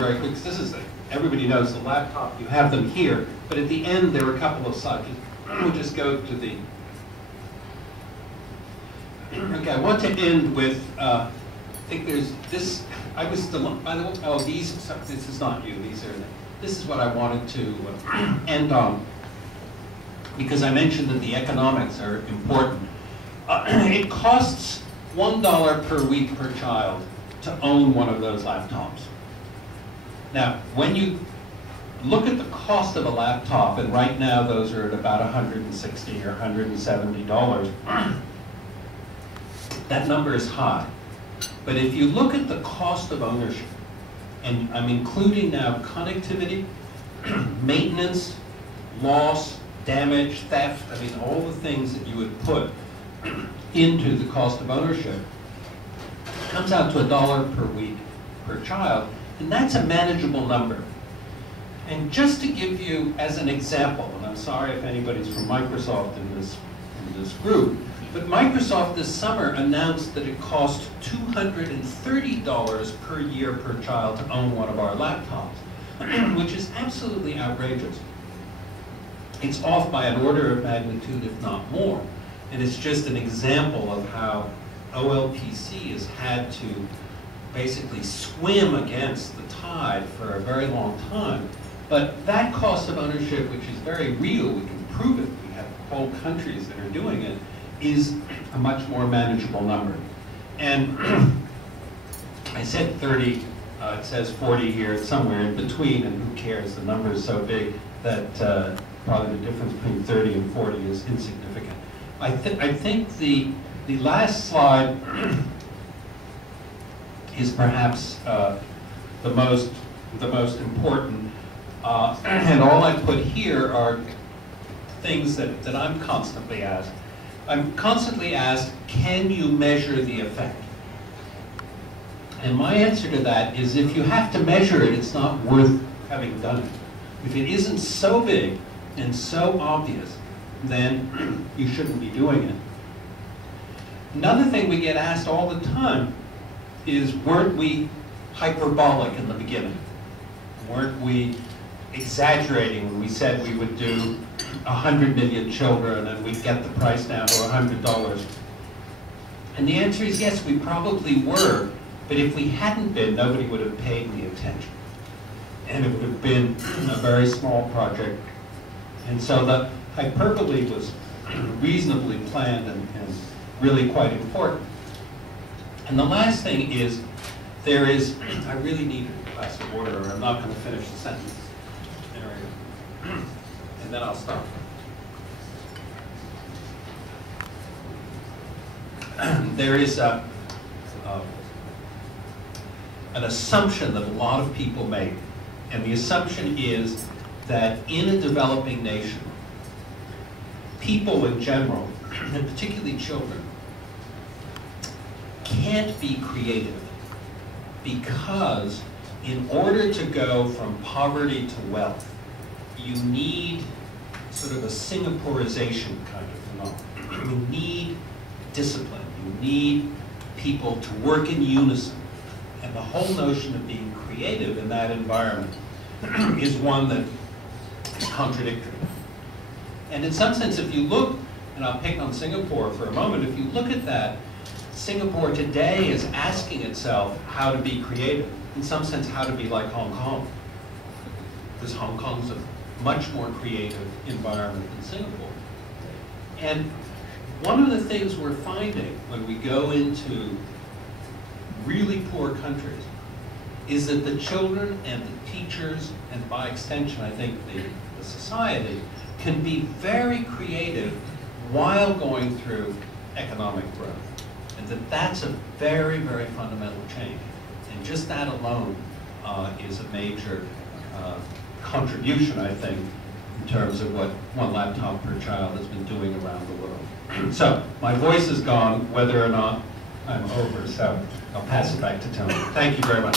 very quick, because this is, everybody knows the laptop, you have them here, but at the end there are a couple of slides. We'll just go to the, okay, I want to end with, I think there's this, I was still, by the way, oh, these, this is not you, these are, this is what I wanted to end on, because I mentioned that the economics are important. It costs $1 per week per child to own one of those laptops. Now, when you look at the cost of a laptop, and right now those are at about $160 or $170, that number is high. But if you look at the cost of ownership, and I'm including now connectivity, maintenance, loss, damage, theft, I mean all the things that you would put into the cost of ownership, it comes out to $1 per week per child, and that's a manageable number. And just to give you as an example, and I'm sorry if anybody's from Microsoft in this group, but Microsoft this summer announced that it cost $230 per year per child to own one of our laptops, which is absolutely outrageous. It's off by an order of magnitude, if not more. And it's just an example of how OLPC has had to basically swim against the tide for a very long time. But that cost of ownership, which is very real, we can prove it, we have whole countries that are doing it, is a much more manageable number. And I said 30, it says 40 here, it's somewhere in between, and who cares, the number is so big that probably the difference between 30 and 40 is insignificant. I think the last slide is perhaps the most important, and all I put here are things that I'm constantly asked. I'm constantly asked, can you measure the effect? And my answer to that is, if you have to measure it, it's not worth having done it. If it isn't so big and so obvious, then you shouldn't be doing it. Another thing we get asked all the time is, weren't we hyperbolic in the beginning? Weren't we exaggerating when we said we would do 100 million children and we'd get the price down to $100? And the answer is yes, we probably were, but if we hadn't been, nobody would have paid the attention. And it would have been a very small project. And so the hyperbole was reasonably planned and really quite important. And the last thing is, there is, I really need a glass of water or I'm not going to finish the sentence. There we go. And then I'll stop. There is an assumption that a lot of people make, and the assumption is that in a developing nation, people in general, and particularly children, can't be creative because in order to go from poverty to wealth, you need sort of a Singaporeization kind of phenomenon. You need discipline. You need people to work in unison. And the whole notion of being creative in that environment is one that is contradictory. And in some sense, if you look, and I'll pick on Singapore for a moment, if you look at that, Singapore today is asking itself how to be creative. In some sense, how to be like Hong Kong. Because Hong Kong's a much more creative environment than Singapore. And one of the things we're finding when we go into really poor countries is that the children and the teachers, and by extension, I think the society, can be very creative while going through economic growth. And that's a very, very fundamental change. And just that alone is a major contribution, I think, in terms of what one laptop per child has been doing around the world. So, my voice is gone, whether or not I'm over, so I'll pass it back to Tony. Thank you very much.